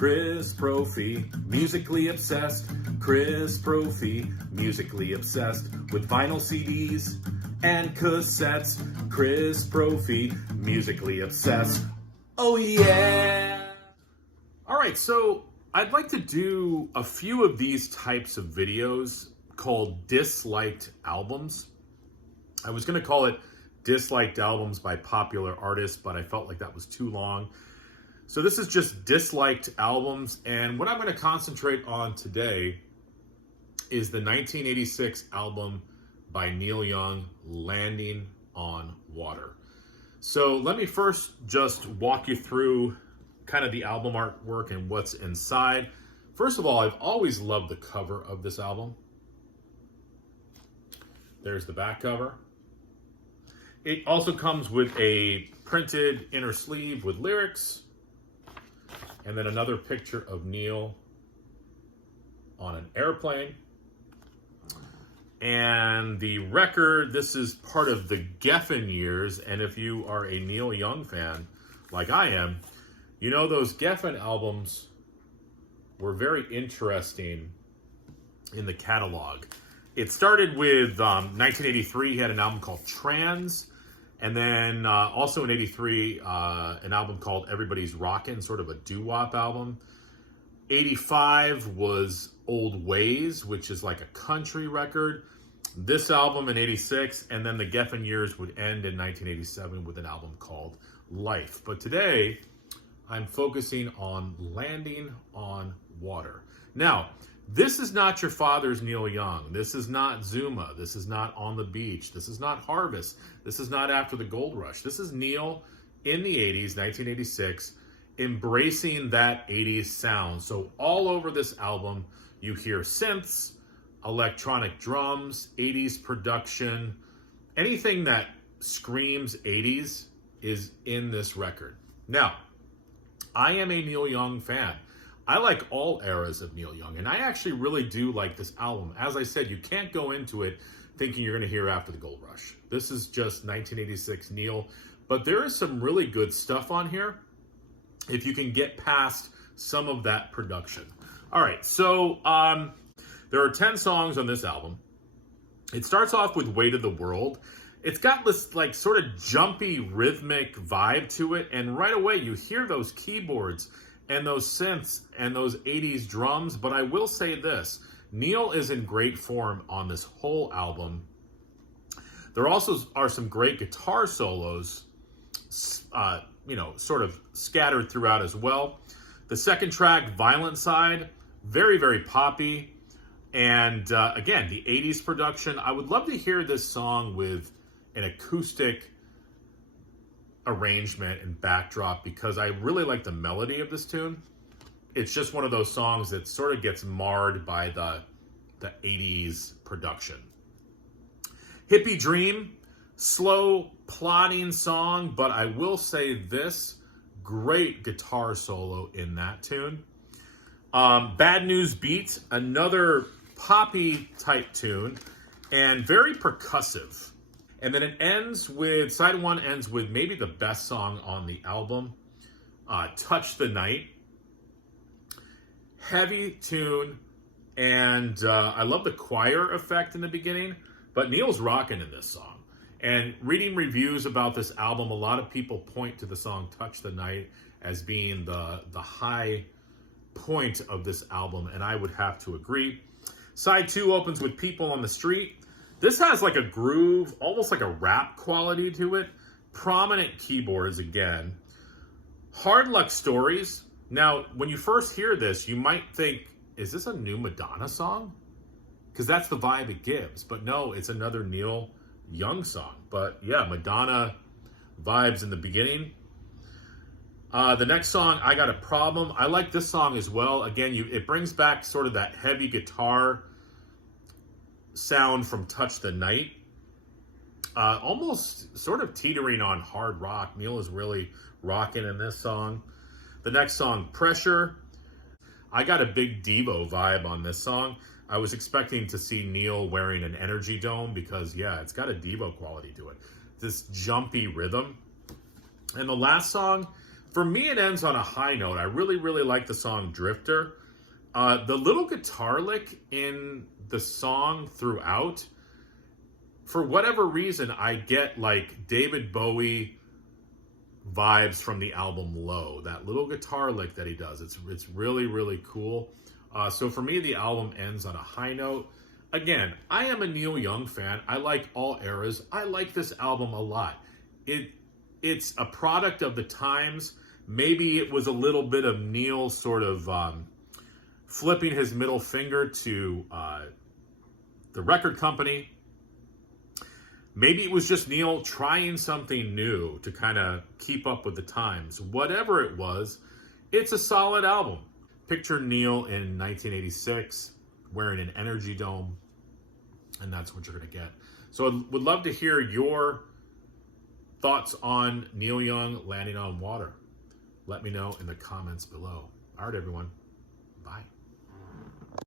Criss Prophy, musically obsessed. Criss Prophy, musically obsessed with vinyl CDs and cassettes. Criss Prophy, musically obsessed. Oh yeah! Alright, so I'd like to do a few of these types of videos called disliked albums. I was going to call it disliked albums by popular artists, but I felt like that was too long. So this is just disliked albums, and what I'm going to concentrate on today is the 1986 album by Neil Young, Landing on Water. So let me first just walk you through kind of the album artwork and what's inside. First of all, I've always loved the cover of this album. There's the back cover. It also comes with a printed inner sleeve with lyrics, and then another picture of Neil on an airplane. And the record, this is part of the Geffen years, and if you are a Neil Young fan, like I am, you know those Geffen albums were very interesting in the catalog. It started with 1983, he had an album called Trans, and then also in 83, an album called Everybody's Rockin', sort of a doo-wop album. 85 was Old Ways, which is like a country record. This album in 86, and then the Geffen years would end in 1987 with an album called Life. But today, I'm focusing on Landing on Water. Now, this is not your father's Neil Young. This is not Zuma. This is not On the Beach. This is not Harvest. This is not After the Gold Rush. This is Neil in the 80s, 1986, embracing that 80s sound. So all over this album, you hear synths, electronic drums, 80s production. Anything that screams 80s is in this record. Now, I am a Neil Young fan. I like all eras of Neil Young, and I actually really do like this album. As I said, you can't go into it thinking you're going to hear After the Gold Rush. This is just 1986 Neil, but there is some really good stuff on here if you can get past some of that production. All right, so there are 10 songs on this album. It starts off with Weight of the World. It's got this like sort of jumpy rhythmic vibe to it, and right away you hear those keyboards and those synths and those 80s drums. But I will say this, Neil is in great form on this whole album. There also are some great guitar solos, sort of scattered throughout as well. The second track, Violent Side, very, very poppy. And again, the 80s production. I would love to hear this song with an acoustic arrangement and backdrop because I really like the melody of this tune. It's just one of those songs that sort of gets marred by the 80s production. Hippie Dream, slow, plodding song, but I will say this, great guitar solo in that tune. Bad News Beat, another poppy type tune, and very percussive. And then it ends with, side one ends with maybe the best song on the album, Touch the Night. Heavy tune, and I love the choir effect in the beginning, but Neil's rocking in this song. And reading reviews about this album, a lot of people point to the song Touch the Night as being the high point of this album, and I would have to agree. Side two opens with People on the Street. This has like a groove, almost like a rap quality to it. Prominent keyboards again. Hard Luck Stories. Now, when you first hear this, you might think, is this a new Madonna song? Because that's the vibe it gives. But no, it's another Neil Young song. But yeah, Madonna vibes in the beginning. The next song, I Got a Problem. I like this song as well. Again, it brings back sort of that heavy guitar sound from Touch the Night. Almost sort of teetering on hard rock. Neil is really rocking in this song. The next song, Pressure. I got a big Devo vibe on this song. I was expecting to see Neil wearing an energy dome because, yeah, it's got a Devo quality to it. This jumpy rhythm. And the last song, For me, it ends on a high note. I really, really like the song Drifter. The little guitar lick in the song throughout, for whatever reason, I get like David Bowie vibes from the album Low. That little guitar lick that he does, it's really, really cool. So for me, the album ends on a high note. Again, I am a Neil Young fan. I like all eras. I like this album a lot. It's a product of the times. Maybe it was a little bit of Neil sort of flipping his middle finger to the record company. Maybe it was just Neil trying something new to kind of keep up with the times. Whatever it was, it's a solid album. Picture Neil in 1986 wearing an energy dome, and that's what you're going to get. So I would love to hear your thoughts on Neil Young Landing on Water. Let me know in the comments below. All right, everyone. Bye.